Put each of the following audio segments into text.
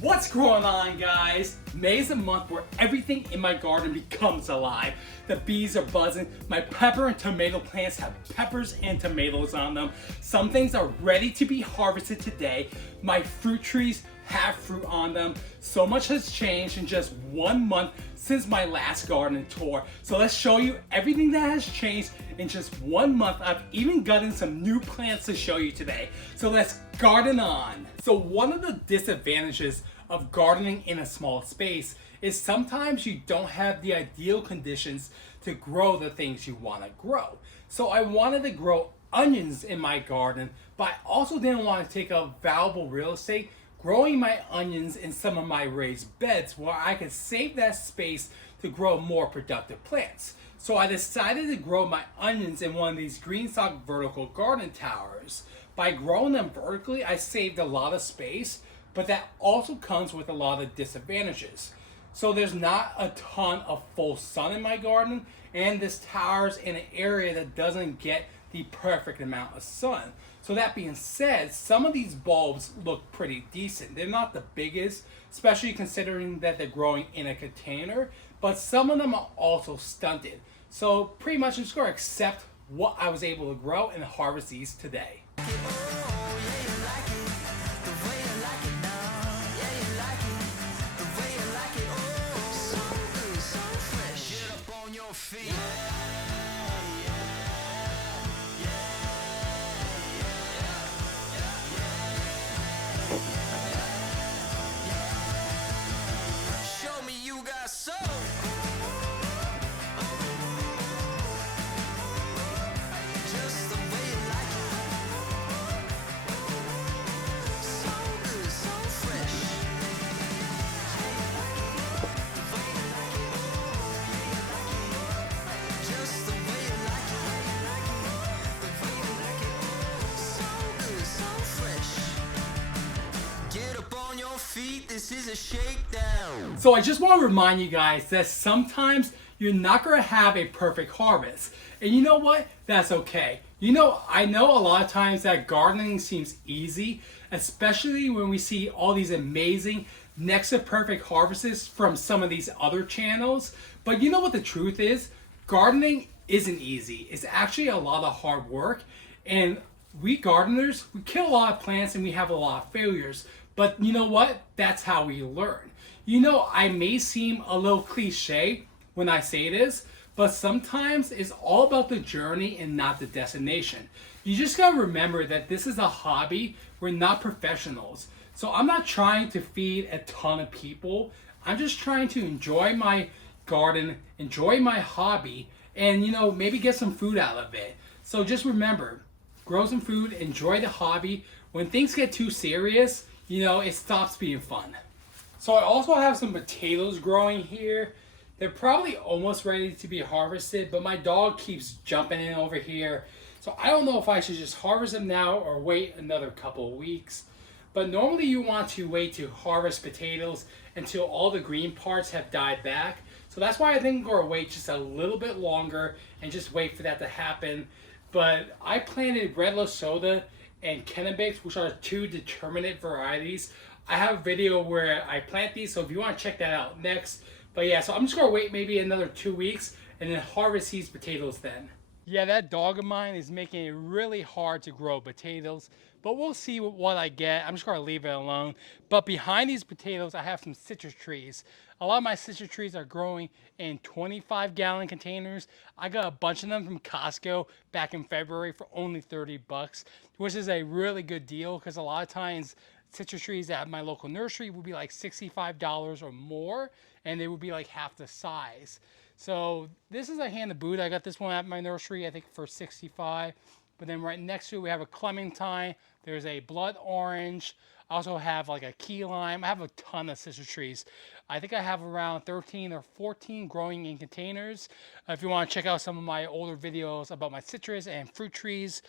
What's going on, guys? May is a month where everything in my garden becomes alive. The bees are buzzing, my pepper and tomato plants have peppers and tomatoes on them. Some things are ready to be harvested today. My fruit trees have fruit on them. So much has changed in just 1 month since my last garden tour. So let's show you everything that has changed in just 1 month. I've even gotten some new plants to show you today. So let's garden on. So one of the disadvantages of gardening in a small space is sometimes you don't have the ideal conditions to grow the things you want to grow. So I wanted to grow onions in my garden, but I also didn't want to take up valuable real estate growing my onions in some of my raised beds where I could save that space to grow more productive plants. So I decided to grow my onions in one of these GreenStalk vertical garden towers. By growing them vertically, I saved a lot of space, but that also comes with a lot of disadvantages. So there's not a ton of full sun in my garden, and this tower's in an area that doesn't get the perfect amount of sun. So that being said, some of these bulbs look pretty decent. They're not the biggest, especially considering that they're growing in a container, but some of them are also stunted. So pretty much I'm just going to accept what I was able to grow and harvest these today. This is a shakedown. So I just want to remind you guys that sometimes you're not going to have a perfect harvest. And you know what? That's okay. I know a lot of times that gardening seems easy, especially when we see all these amazing next to perfect harvests from some of these other channels. But you know what the truth is? Gardening isn't easy. It's actually a lot of hard work. And we gardeners, we kill a lot of plants and we have a lot of failures. But you know what? That's how we learn. I may seem a little cliche when I say this, but sometimes it's all about the journey and not the destination. You just gotta remember that this is a hobby. We're not professionals. So I'm not trying to feed a ton of people. I'm just trying to enjoy my garden, enjoy my hobby, and maybe get some food out of it. So just remember, grow some food, enjoy the hobby. When things get too serious, it stops being fun. So I also have some potatoes growing here. They're probably almost ready to be harvested, but my dog keeps jumping in over here. So I don't know if I should just harvest them now or wait another couple of weeks. But normally you want to wait to harvest potatoes until all the green parts have died back. So that's why I think I'm going to wait just a little bit longer and just wait for that to happen. But I planted red Lesotho and Kennebec, which are two determinate varieties. I have a video where I plant these, so if you want to check that out next. But yeah, so I'm just going to wait maybe another 2 weeks and then harvest these potatoes then. Yeah, that dog of mine is making it really hard to grow potatoes, but we'll see what I get. I'm just going to leave it alone. But behind these potatoes, I have some citrus trees. A lot of my citrus trees are growing in 25-gallon containers. I got a bunch of them from Costco back in February for only 30 bucks, which is a really good deal because a lot of times citrus trees at my local nursery would be like $65 or more, and they would be like half the size. So this is a hand of boot. I got this one at my nursery, I think for 65. But then right next to it, we have a clementine. There's a blood orange. I also have like a key lime. I have a ton of citrus trees. I think I have around 13 or 14 growing in containers. If you want to check out some of my older videos about my citrus and fruit trees.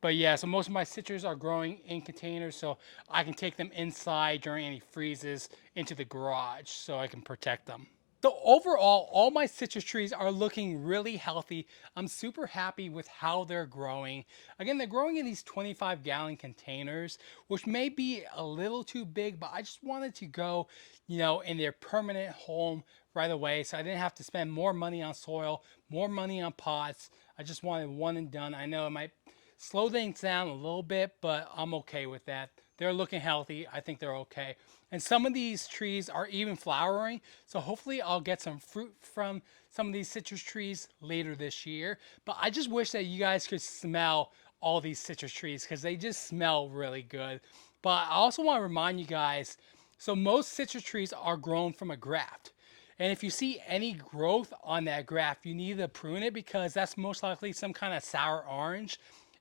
But yeah, so most of my citrus are growing in containers, so I can take them inside during any freezes into the garage so I can protect them. So overall, all my citrus trees are looking really healthy. I'm super happy with how they're growing. Again, they're growing in these 25-gallon containers, which may be a little too big, but I just wanted to go, in their permanent home right away. So I didn't have to spend more money on soil, more money on pots. I just wanted one and done. I know it might slow things down a little bit, but I'm okay with that. They're looking healthy. I think they're okay. And some of these trees are even flowering. So hopefully I'll get some fruit from some of these citrus trees later this year. But I just wish that you guys could smell all these citrus trees because they just smell really good. But I also want to remind you guys, so most citrus trees are grown from a graft. And if you see any growth on that graft, you need to prune it because that's most likely some kind of sour orange.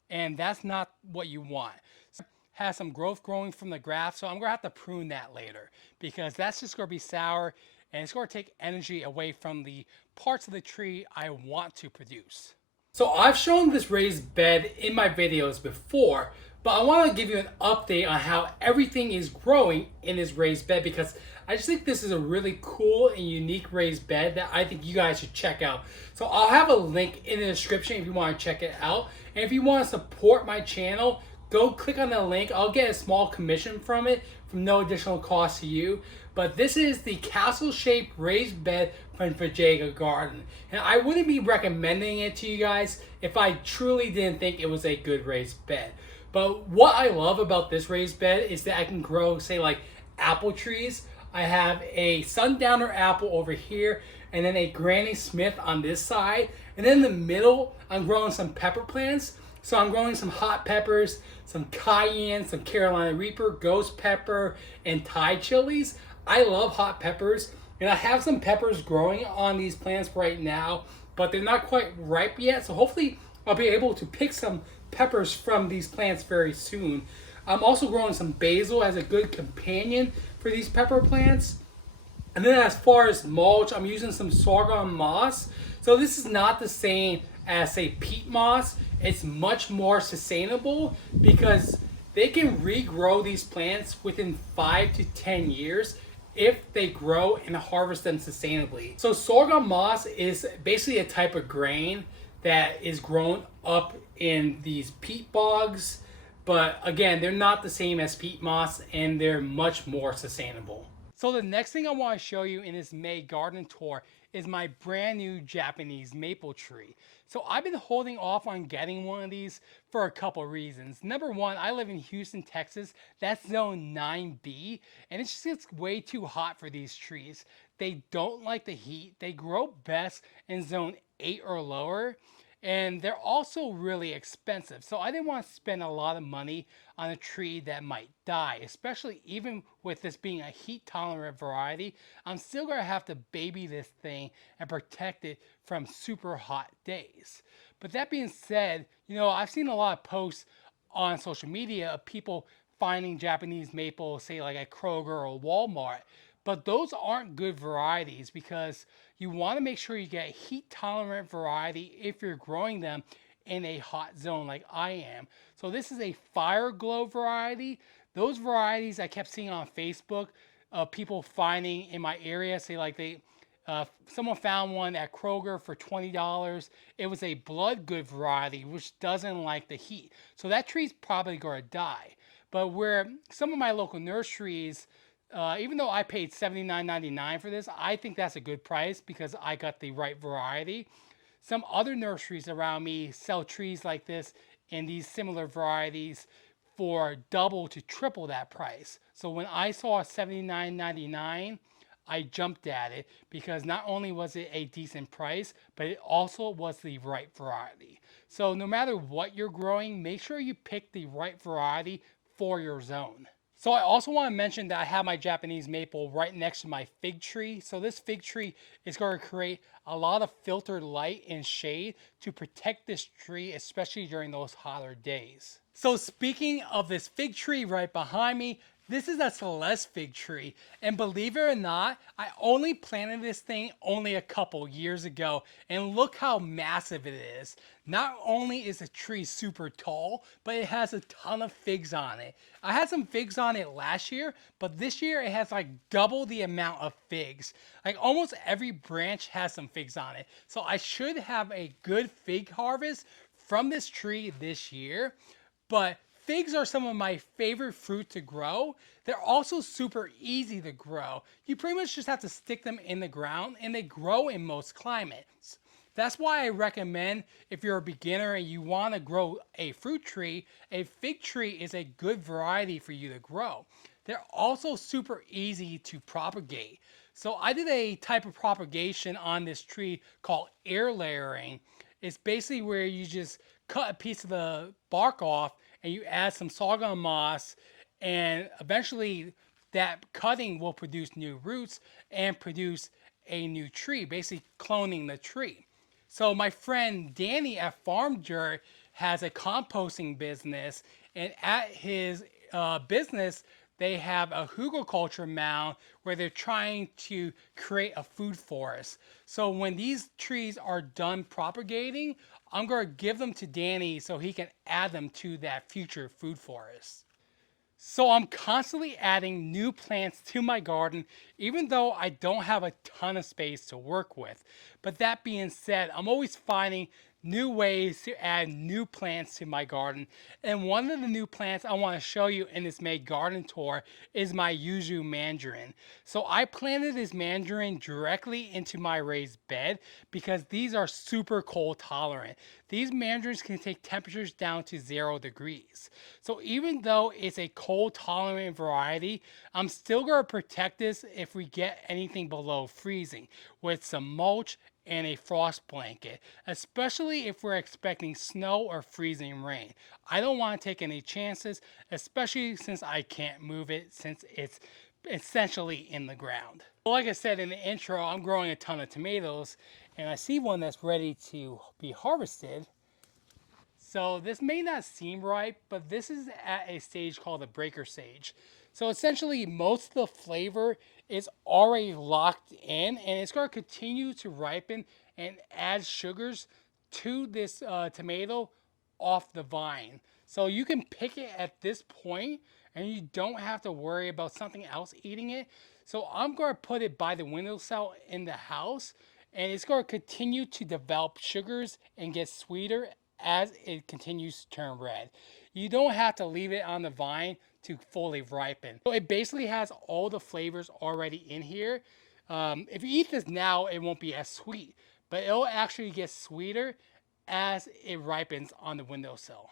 And that's not what you want. Has some growth growing from the graft, so I'm gonna have to prune that later because that's just gonna be sour and it's gonna take energy away from the parts of the tree I want to produce. So I've shown this raised bed in my videos before, but I want to give you an update on how everything is growing in this raised bed because I just think this is a really cool and unique raised bed that I think you guys should check out. So I'll have a link in the description if you want to check it out. And if you want to support my channel, go click on the link. I'll get a small commission from it from no additional cost to you. But this is the castle-shaped raised bed from Vajayga Garden. And I wouldn't be recommending it to you guys if I truly didn't think it was a good raised bed. But what I love about this raised bed is that I can grow, say, like apple trees. I have a sundowner apple over here and then a Granny Smith on this side. And then in the middle, I'm growing some pepper plants. So I'm growing some hot peppers, some cayenne, some Carolina Reaper, ghost pepper, and Thai chilies. I love hot peppers, and I have some peppers growing on these plants right now, but they're not quite ripe yet. So hopefully I'll be able to pick some peppers from these plants very soon. I'm also growing some basil as a good companion for these pepper plants. And then as far as mulch, I'm using some sorghum moss. So this is not the same as, say, peat moss. It's much more sustainable because they can regrow these plants within 5 to 10 years if they grow and harvest them sustainably. So sorghum moss is basically a type of grain that is grown up in these peat bogs. But again, they're not the same as peat moss and they're much more sustainable. So the next thing I want to show you in this May garden tour is my brand new Japanese maple tree. So I've been holding off on getting one of these for a couple reasons. Number one, I live in Houston, Texas. That's zone 9B, and it's just way too hot for these trees. They don't like the heat. They grow best in zone 8 or lower. And they're also really expensive. So I didn't want to spend a lot of money on a tree that might die, especially even with this being a heat tolerant variety. I'm still going to have to baby this thing and protect it from super hot days. But that being said, I've seen a lot of posts on social media of people finding Japanese maple, say like at Kroger or Walmart. But those aren't good varieties because you want to make sure you get a heat tolerant variety if you're growing them in a hot zone like I am. So this is a fire glow variety. Those varieties I kept seeing on Facebook of people finding in my area, say like someone found one at Kroger for $20. It was a blood good variety which doesn't like the heat. So that tree's probably going to die. But where some of my local nurseries, even though I paid $79.99 for this, I think that's a good price because I got the right variety. Some other nurseries around me sell trees like this in these similar varieties for double to triple that price. So when I saw $79.99, I jumped at it because not only was it a decent price, but it also was the right variety. So no matter what you're growing, make sure you pick the right variety for your zone. So I also want to mention that I have my Japanese maple right next to my fig tree. So this fig tree is going to create a lot of filtered light and shade to protect this tree, especially during those hotter days. So speaking of this fig tree right behind me, this is a Celeste fig tree, and believe it or not, I only planted this thing only a couple years ago, and look how massive it is. Not only is the tree super tall, but it has a ton of figs on it. I had some figs on it last year, but this year it has like double the amount of figs. Like almost every branch has some figs on it. So I should have a good fig harvest from this tree this year. But figs are some of my favorite fruit to grow. They're also super easy to grow. You pretty much just have to stick them in the ground and they grow in most climates. That's why I recommend if you're a beginner and you want to grow a fruit tree, a fig tree is a good variety for you to grow. They're also super easy to propagate. So I did a type of propagation on this tree called air layering. It's basically where you just cut a piece of the bark off and you add some sorghum moss, and eventually that cutting will produce new roots and produce a new tree, basically cloning the tree. So my friend Danny at Farm Dirt has a composting business, and at his business, they have a hugelkultur mound where they're trying to create a food forest. So when these trees are done propagating, I'm going to give them to Danny so he can add them to that future food forest. So I'm constantly adding new plants to my garden, even though I don't have a ton of space to work with. But that being said, I'm always finding new ways to add new plants to my garden. And one of the new plants I want to show you in this May garden tour is my yuzu mandarin. So I planted this mandarin directly into my raised bed because these are super cold tolerant. These mandarins can take temperatures down to 0 degrees. So even though it's a cold tolerant variety, I'm still going to protect this if we get anything below freezing with some mulch and a frost blanket, especially if we're expecting snow or freezing rain. I don't want to take any chances, especially since I can't move it since it's essentially in the ground. Well, like I said in the intro, I'm growing a ton of tomatoes, and I see one that's ready to be harvested. So this may not seem ripe, but this is at a stage called the breaker stage. So essentially most of the flavor is already locked in, and it's going to continue to ripen and add sugars to this tomato off the vine. So you can pick it at this point and you don't have to worry about something else eating it. So I'm going to put it by the windowsill in the house, and it's going to continue to develop sugars and get sweeter as it continues to turn red. You don't have to leave it on the vine to fully ripen. So it basically has all the flavors already in here. If you eat this now, it won't be as sweet, but it'll actually get sweeter as it ripens on the windowsill.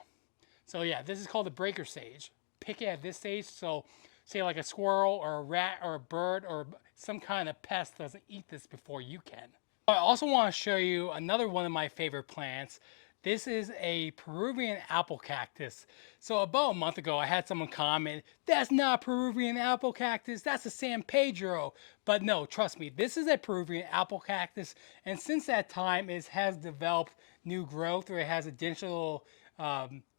So yeah, this is called the breaker stage. Pick it at this stage, so say like a squirrel or a rat or a bird or some kind of pest doesn't eat this before you can. I also want to show you another one of my favorite plants. This is a Peruvian apple cactus. So about a month ago, I had someone comment, that's not a Peruvian apple cactus, that's a San Pedro. But no, trust me, this is a Peruvian apple cactus. And since that time, it has developed new growth, or it has additional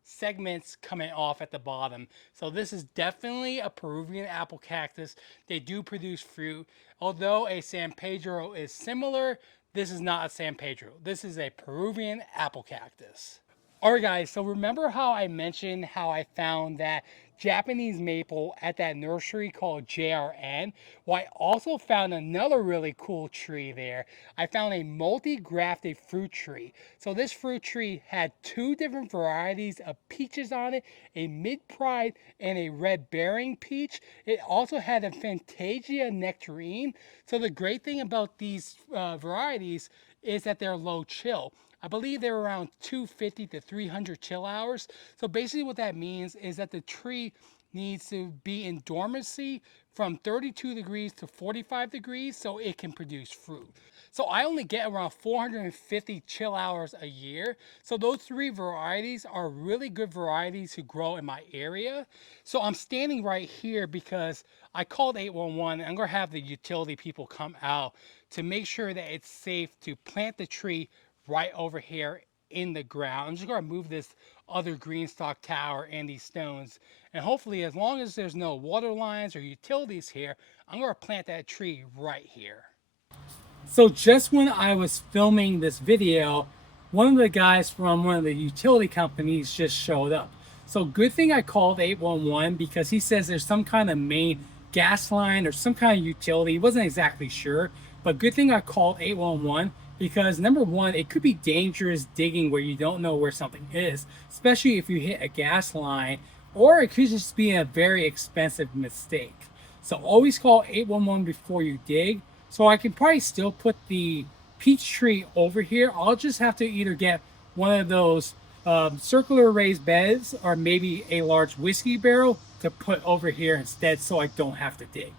segments coming off at the bottom. So this is definitely a Peruvian apple cactus. They do produce fruit. Although a San Pedro is similar, this is not a San Pedro. This is a Peruvian apple cactus. Alright guys, so remember how I mentioned how I found that Japanese maple at that nursery called JRN? Well, I also found another really cool tree there. I found a multi-grafted fruit tree. So this fruit tree had 2 different varieties of peaches on it, a mid-pride and a red bearing peach. It also had a Fantasia nectarine. So the great thing about these varieties is that they're low chill. I believe they're around 250 to 300 chill hours. So basically what that means is that the tree needs to be in dormancy from 32 degrees to 45 degrees so it can produce fruit. So I only get around 450 chill hours a year. So those 3 varieties are really good varieties to grow in my area. So I'm standing right here because I called 811 and I'm going to have the utility people come out to make sure that it's safe to plant the tree right over here in the ground. I'm just going to move this other GreenStalk tower and these stones, and hopefully as long as there's no water lines or utilities here, I'm going to plant that tree right here. So just when I was filming this video, one of the guys from one of the utility companies just showed up. So good thing I called 811 because he says there's some kind of main gas line or some kind of utility. He wasn't exactly sure, but good thing I called 811 because number one, it could be dangerous digging where you don't know where something is, especially if you hit a gas line, or it could just be a very expensive mistake. So always call 811 before you dig. So I can probably still put the peach tree over here. I'll just have to either get one of those circular raised beds or maybe a large whiskey barrel to put over here instead so I don't have to dig.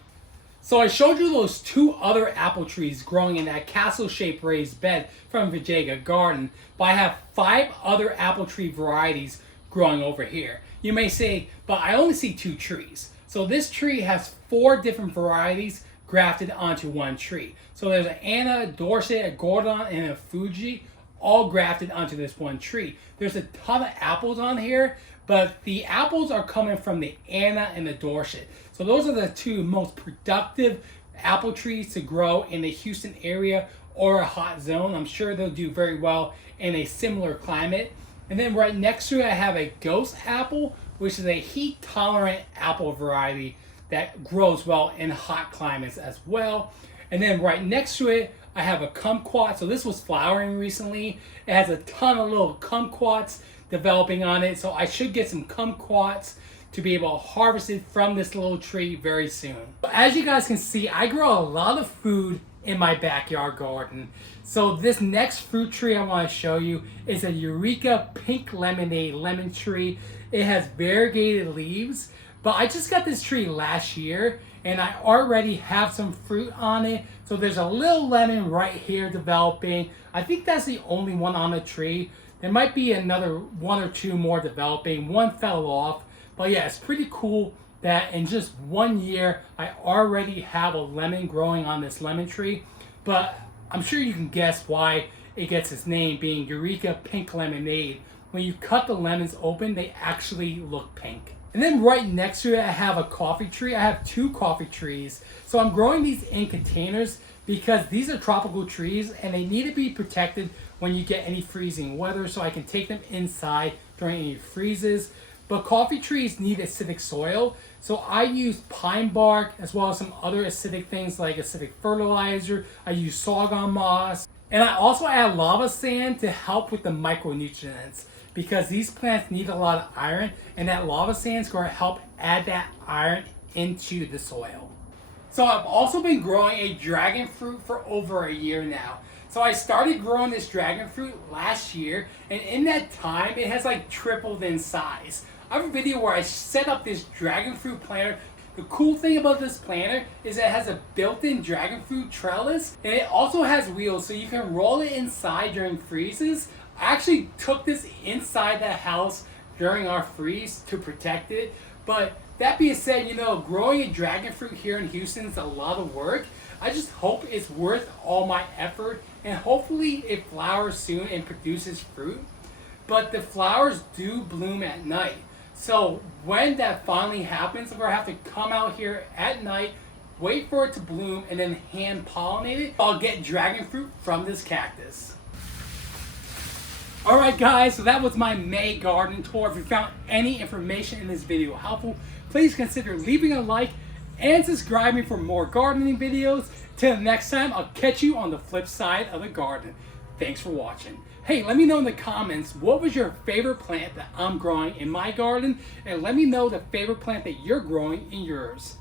So I showed you those two other apple trees growing in that castle-shaped raised bed from Vijayga Garden, but I have 5 other apple tree varieties growing over here. You may say, but I only see 2 trees. So this tree has 4 different varieties grafted onto one tree. So there's an Anna, a Dorset, a Gordon, and a Fuji, all grafted onto this one tree. There's a ton of apples on here, but the apples are coming from the Anna and the Dorset. So those are the 2 most productive apple trees to grow in the Houston area or a hot zone. I'm sure they'll do very well in a similar climate. And then right next to it, I have a Ghost apple, which is a heat-tolerant apple variety that grows well in hot climates as well. And then right next to it, I have a kumquat. So this was flowering recently. It has a ton of little kumquats developing on it. So I should get some kumquats to be able to harvest it from this little tree very soon. As you guys can see, I grow a lot of food in my backyard garden. So this next fruit tree I want to show you is a Eureka Pink Lemonade lemon tree. It has variegated leaves, but I just got this tree last year and I already have some fruit on it. So there's a little lemon right here developing. I think that's the only one on the tree. There might be another 1 or 2 more developing. One fell off, but yeah, it's pretty cool that in just 1 year, I already have a lemon growing on this lemon tree. But I'm sure you can guess why it gets its name, being Eureka Pink Lemonade. When you cut the lemons open, they actually look pink. And then right next to it, I have a coffee tree. I have 2 coffee trees. So I'm growing these in containers because these are tropical trees and they need to be protected when you get any freezing weather, so I can take them inside during any freezes. But coffee trees need acidic soil, so I use pine bark as well as some other acidic things like acidic fertilizer. I use sorghum moss, and I also add lava sand to help with the micronutrients because these plants need a lot of iron, and that lava sand is going to help add that iron into the soil. So I've also been growing a dragon fruit for over a year now. So I started growing this dragon fruit last year, and in that time, it has like tripled in size. I have a video where I set up this dragon fruit planter. The cool thing about this planter is that it has a built-in dragon fruit trellis, and it also has wheels so you can roll it inside during freezes. I actually took this inside the house during our freeze to protect it, but that being said, you know, growing a dragon fruit here in Houston is a lot of work. I just hope it's worth all my effort, and hopefully it flowers soon and produces fruit. But the flowers do bloom at night. So when that finally happens, I'm going to have to come out here at night, wait for it to bloom, and then hand pollinate it. I'll get dragon fruit from this cactus. Alright guys, so that was my May garden tour. If you found any information in this video helpful, please consider leaving a like and subscribing for more gardening videos. Till next time, I'll catch you on the flip side of the garden. Thanks for watching. Hey, let me know in the comments, what was your favorite plant that I'm growing in my garden? And let me know the favorite plant that you're growing in yours.